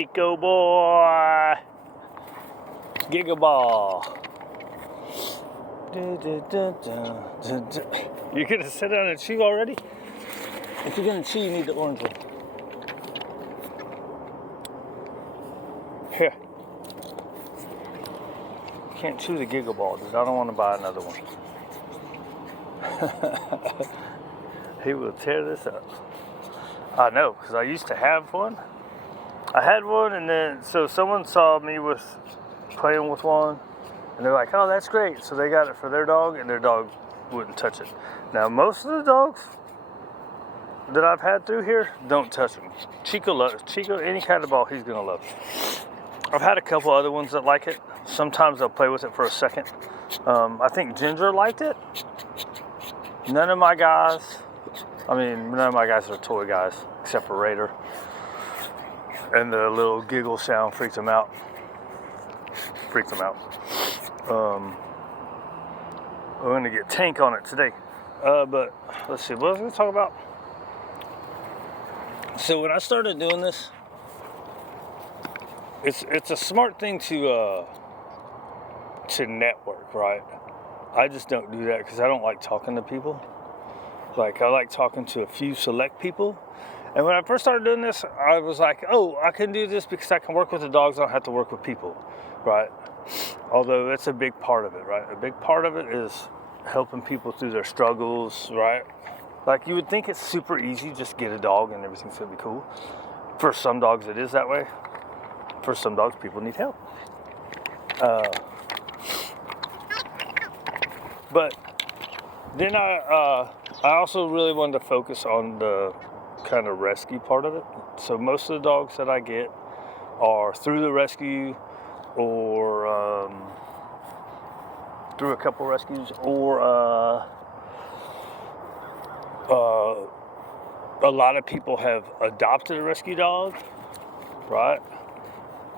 Chico boy, giggle ball. You're gonna sit down and chew already? If you're gonna chew, you need the orange one. Here. Can't chew the giggle ball, dude. I don't want to buy another one. He will tear this up. I know, because I used to have one. I had one, and then so someone saw me playing with one, and they're like, "Oh, that's great!" So they got it for their dog, and their dog wouldn't touch it. Now, most of the dogs that I've had through here don't touch them. Chico, any kind of ball, he's gonna love. I've had a couple other ones that like it. Sometimes they'll play with it for a second. I think Ginger liked it. None of my guys are toy guys, except for Raider. And the little giggle sound freaks him out. We're gonna get Tank on it today. But let's see, what was I gonna talk about? So when I started doing this, it's a smart thing to network, right? I just don't do that because I don't like talking to people. Like, I like talking to a few select people. And when I first started doing this, I was like, oh, I can do this because I can work with the dogs. I don't have to work with people, right? Although it's a big part of it, right? A big part of it is helping people through their struggles, right? Like, you would think it's super easy, just get a dog and everything's gonna be cool. For some dogs, it is that way. For some dogs, people need help. But then I also really wanted to focus on the kind of rescue part of it. So most of the dogs that I get are through the rescue or through a couple rescues or a lot of people have adopted a rescue dog, right?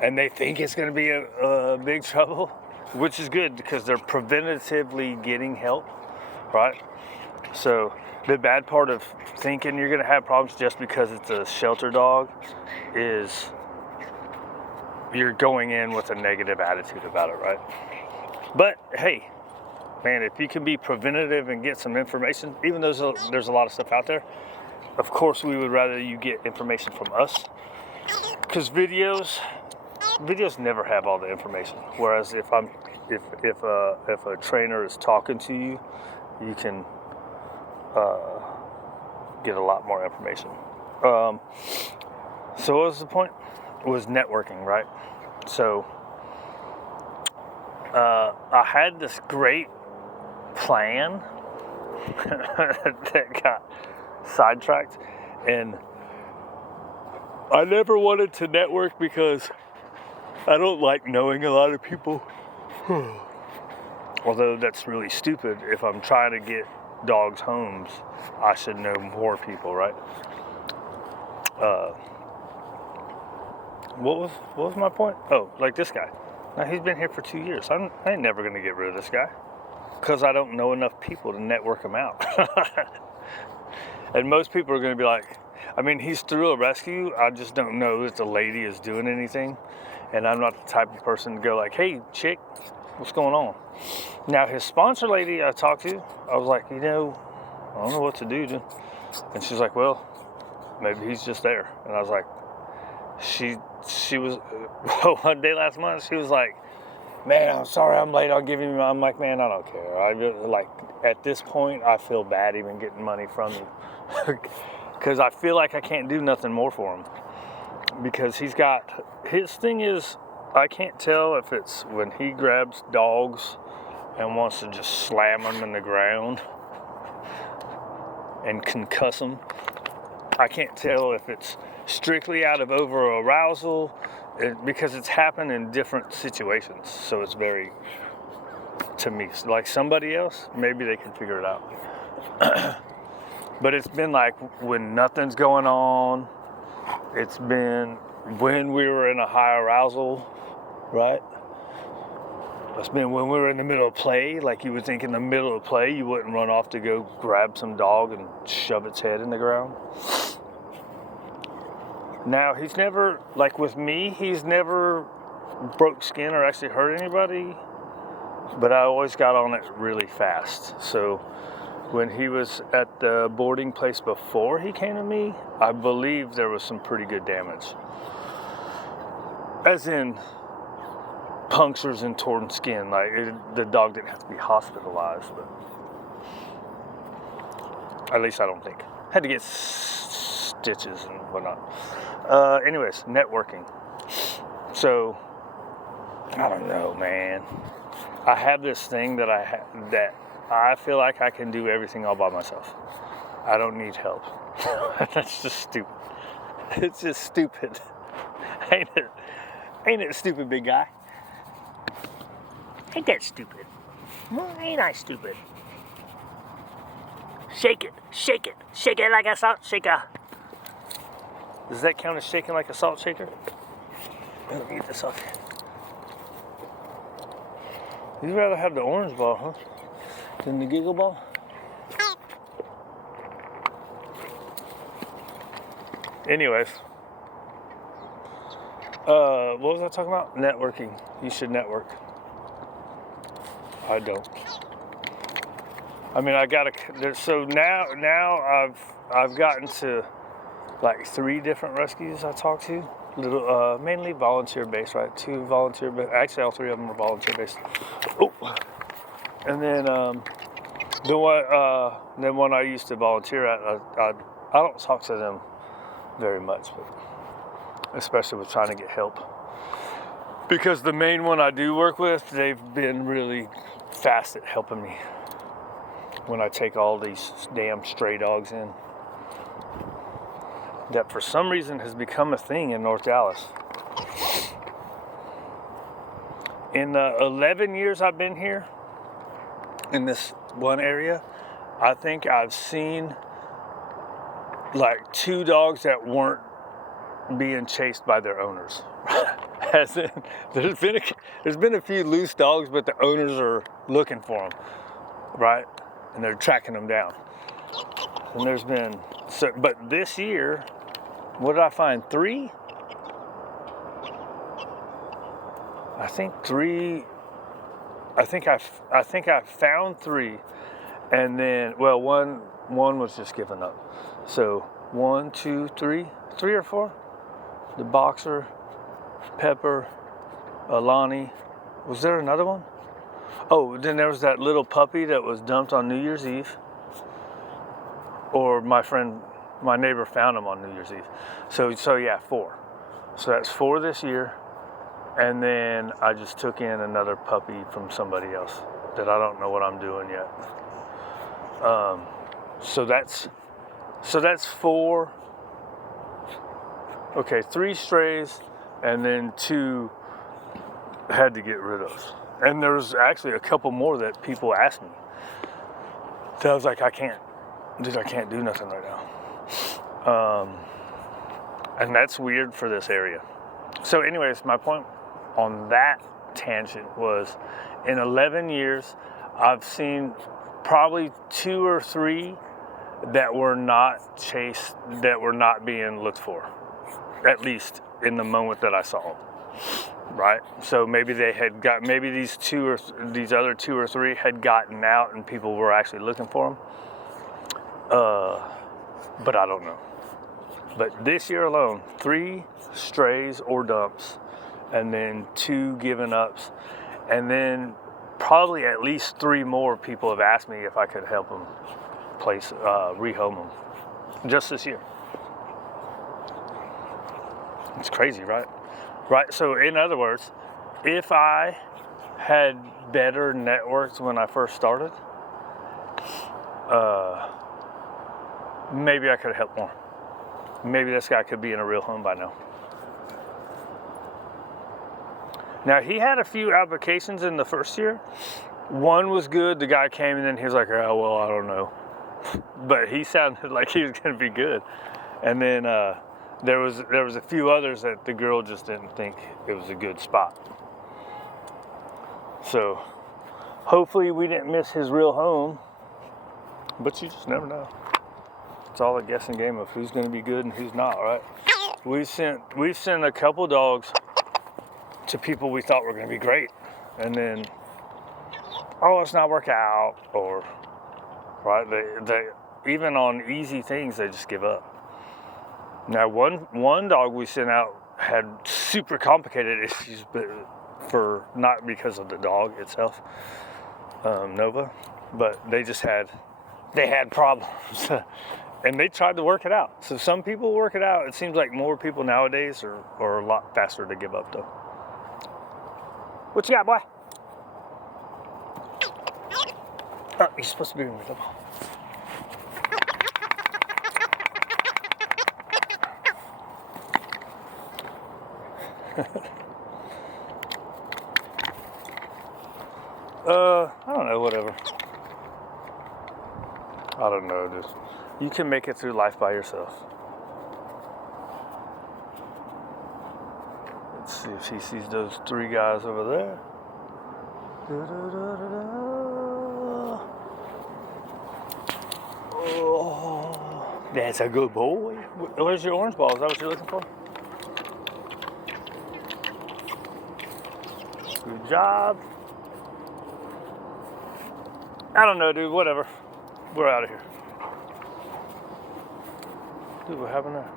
And they think it's going to be a big trouble, which is good because they're preventatively getting help, right? So the bad part of thinking you're going to have problems just because it's a shelter dog is you're going in with a negative attitude about it, right? But hey, man, if you can be preventative and get some information, even though there's a lot of stuff out there, of course we would rather you get information from us, because videos never have all the information. Whereas if a trainer is talking to you, you can get a lot more information. So what was the point? It was networking, right? So I had this great plan that got sidetracked, and I never wanted to network because I don't like knowing a lot of people. Although that's really stupid. If I'm trying to get dogs homes, I should know more people, right? What was my point? Oh, like this guy. Now, he's been here for 2 years. I ain't never gonna get rid of this guy because I don't know enough people to network him out. And most people are gonna be like, I mean, he's through a rescue. I just don't know if the lady is doing anything. And I'm not the type of person to go like, hey, chick, what's going on? Now, his sponsor lady I talked to, I was like, I don't know what to do, dude. And she's like, well, maybe he's just there. And I was like, she was, one day last month, she was like, man, I'm sorry I'm late. I'll give you, I'm like, man, I don't care. I just, like, at this point, I feel bad even getting money from you. Because I feel like I can't do nothing more for him. Because his thing is, I can't tell if it's when he grabs dogs and wants to just slam them in the ground and concuss them. I can't tell if it's strictly out of over arousal, because it's happened in different situations. So it's very, to me, like somebody else, maybe they can figure it out. But it's been like when nothing's going on. It's been when we were in a high arousal, right? It's been when we were in the middle of play. Like, you would think in the middle of play, you wouldn't run off to go grab some dog and shove its head in the ground. Now, he's never, like with me, he's never broke skin or actually hurt anybody, but I always got on it really fast. So when he was at the boarding place before he came to me, I believe there was some pretty good damage. As in punctures and torn skin. Like the dog didn't have to be hospitalized, but at least I don't think. Had to get stitches and whatnot. Anyways, networking. So, I don't know, man. I have this thing that that I feel like I can do everything all by myself. I don't need help. That's just stupid. It's just stupid. Ain't it? Ain't it stupid, big guy? Ain't that stupid? Well, ain't I stupid? Shake it, shake it, shake it like a salt shaker. Does that count as shaking like a salt shaker? Let me get this off here. You'd rather have the orange ball, huh? Than the giggle ball? Anyways. What was I talking about? Networking. You should network. I don't. I mean, so now I've gotten to like 3 different rescues I talked to. Mainly volunteer based, right? 2 volunteer based. Actually, all 3 of them are volunteer based. Oh, and then the one I used to volunteer at, I don't talk to them very much, but especially with trying to get help. Because the main one I do work with, they've been really fast at helping me when I take all these damn stray dogs in. That for some reason has become a thing in North Dallas. In the 11 years I've been here, in this one area, I think I've seen like 2 dogs that weren't being chased by their owners. As in, there's been a few loose dogs, but the owners are looking for them, right? And they're tracking them down. And there's been, but this year, what did I find? 3? I think 3. I think I found 3, and then one was just given up. So 1, 2, 3 or 4. The boxer, Pepper, Alani. Was there another one? Oh, then there was that little puppy that was dumped on New Year's Eve. Or my neighbor found him on New Year's Eve. So yeah, 4. So that's 4 this year. And then I just took in another puppy from somebody else that I don't know what I'm doing yet. So that's 4. Okay, 3 strays, and then 2 had to get rid of. And there was actually a couple more that people asked me. So I was like, I can't do nothing right now. And that's weird for this area. So anyways, my point on that tangent was, in 11 years, I've seen probably 2 or 3 that were not chased, that were not being looked for. At least in the moment that I saw them, right? So maybe these other 2 or 3 had gotten out and people were actually looking for them. But I don't know. But this year alone, 3 strays or dumps, and then 2 given ups, and probably at least 3 more people have asked me if I could help them rehome them just this year. It's crazy, right? Right. So in other words, if I had better networks when I first started, maybe I could have helped more. Maybe this guy could be in a real home by now. Now, he had a few applications in the first year. One was good. The guy came and then he was like, oh, well, I don't know. But he sounded like he was going to be good. And then there was a few others that the girl just didn't think it was a good spot. So hopefully we didn't miss his real home. But you just never know. It's all a guessing game of who's going to be good and who's not, right? we've sent a couple dogs to people we thought were going to be great, and then, oh, it's not working out, or right, they even on easy things they just give up. Now one dog we sent out had super complicated issues, but not because of the dog itself, Nova, but they had problems. And they tried to work it out. So some people work it out. It seems like more people nowadays are a lot faster to give up, though. What you got, boy? Oh, you're supposed to be with them. I don't know, whatever. I don't know, dude. You can make it through life by yourself. Let's see if he sees those 3 guys over there. Oh, that's a good boy. Where's your orange ball? Is that what you're looking for? Good job. I don't know, dude. Whatever. We're out of here. Dude, what happened there?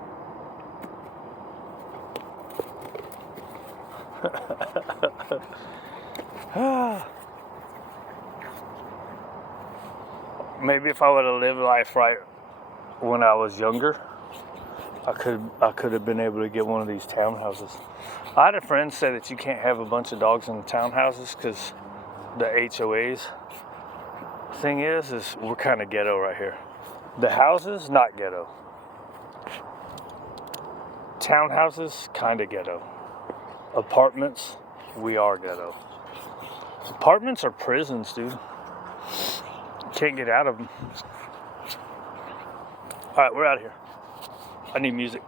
Maybe if I would have lived life right when I was younger, I could have been able to get one of these townhouses. I had a friend say that you can't have a bunch of dogs in townhouses because the HOAs thing is we're kind of ghetto right here. The houses, not ghetto. Townhouses, kind of ghetto. Apartments, we are ghetto. Apartments are prisons, dude. Can't get out of them. All right, we're out of here. I need music.